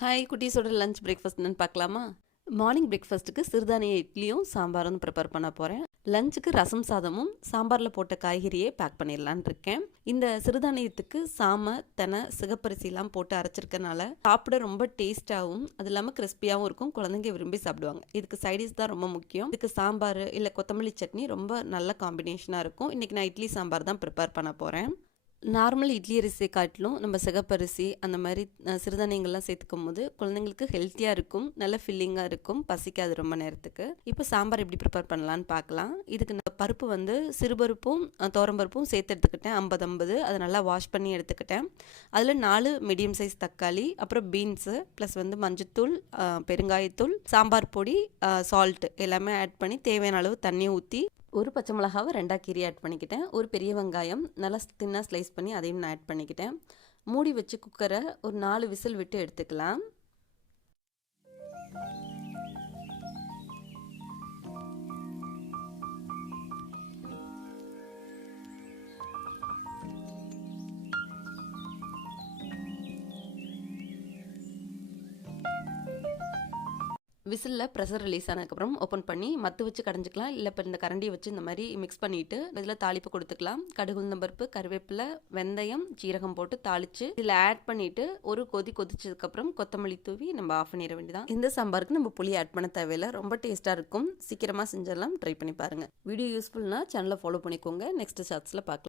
Hi குட்டீஸோட lunch breakfast என்னன்னு பார்க்கலாமா? Morning பிரேக்ஃபாஸ்ட்டுக்கு சிறுதானிய இட்லியும் சாம்பாரும் ப்ரிப்பேர் பண்ண போகிறேன். லஞ்சுக்கு ரசம் சாதமும் சாம்பாரில் போட்ட காய்கறியே பேக் பண்ணிடலான் இருக்கேன். இந்த சிறுதானியத்துக்கு சாமை, தெனை, சிகப்பரிசிலாம் போட்டு அரைச்சிருக்கனால சாப்பிட ரொம்ப டேஸ்ட்டாகவும் அது இல்லாமல் கிறிஸ்பியாகவும் இருக்கும். குழந்தைங்க விரும்பி சாப்பிடுவாங்க. இதுக்கு சைடிஷ் தான் ரொம்ப முக்கியம். இதுக்கு சாம்பார் இல்லை கொத்தமல்லி சட்னி ரொம்ப நல்ல காம்பினேஷனாக இருக்கும். இன்றைக்கி நான் இட்லி சாம்பார் தான் ப்ரிப்பேர் பண்ண போகிறேன். நார்மல் இட்லி அரிசியை காட்டிலும் நம்ம சிகப்பரிசி அந்த மாதிரி சிறுதானியங்கள்லாம் சேர்த்துக்கும் போது குழந்தைங்களுக்கு ஹெல்த்தியாக இருக்கும், நல்ல ஃபில்லிங்காக இருக்கும், பசிக்காது ரொம்ப நேரத்துக்கு. இப்போ சாம்பார் எப்படி ப்ரிப்பேர் பண்ணலான்னு பார்க்கலாம். இதுக்கு நான் பருப்பு வந்து சிறுபருப்பும் துவரம்பருப்பும் சேர்த்து எடுத்துக்கிட்டேன். 50-50 அதை நல்லா வாஷ் பண்ணி எடுத்துக்கிட்டேன். அதில் 4 மீடியம் சைஸ் தக்காளி, அப்புறம் பீன்ஸு, ப்ளஸ் வந்து மஞ்சத்தூள், பெருங்காயத்தூள், சாம்பார் பொடி, சால்ட்டு எல்லாமே ஆட் பண்ணி தேவையான அளவு தண்ணி ஊற்றி ஒரு பச்சை மிளகாவை 2 கீரி ஆட் பண்ணிக்கிட்டேன். ஒரு பெரிய வெங்காயம் நல்லா தின்னாக ஸ்லைஸ் பண்ணி அதையும் நான் ஆட் பண்ணிக்கிட்டேன். மூடி வச்சு குக்கரை ஒரு 4 விசில் விட்டு எடுத்துக்கலாம். விசிலில் ப்ரெஷர் ரிலீஸ் ஆனதுக்கப்புறம் ஓப்பன் பண்ணி மத்து வச்சு கடைஞ்சிக்கலாம். இல்லை இப்போ இந்த கரண்டியை வச்சு இந்த மாதிரி மிக்ஸ் பண்ணிவிட்டு இதில் தாளிப்பு கொடுத்துக்கலாம். கடுகு, உளுந்தம்பருப்பு, கருவேப்பிலை, வெந்தயம், சீரகம் போட்டு தாளித்து இதில் ஆட் பண்ணிவிட்டு ஒரு கொதிச்சதுக்கப்புறம் கொத்தமல்லி தூவி நம்ம ஆஃப் பண்ணிட வேண்டியதான். இந்த சாம்பாருக்கு நம்ம புளி ஆட் பண்ண தேவையில்லை. ரொம்ப டேஸ்ட்டாக இருக்கும். சீக்கிரமாக செஞ்சிடலாம். ட்ரை பண்ணி பாருங்கள். வீடியோ யூஸ்ஃபுல்னா சேனலை ஃபாலோ பண்ணிக்கோங்க. நெக்ஸ்ட் ஷார்ட்ஸில் பார்க்கலாம்.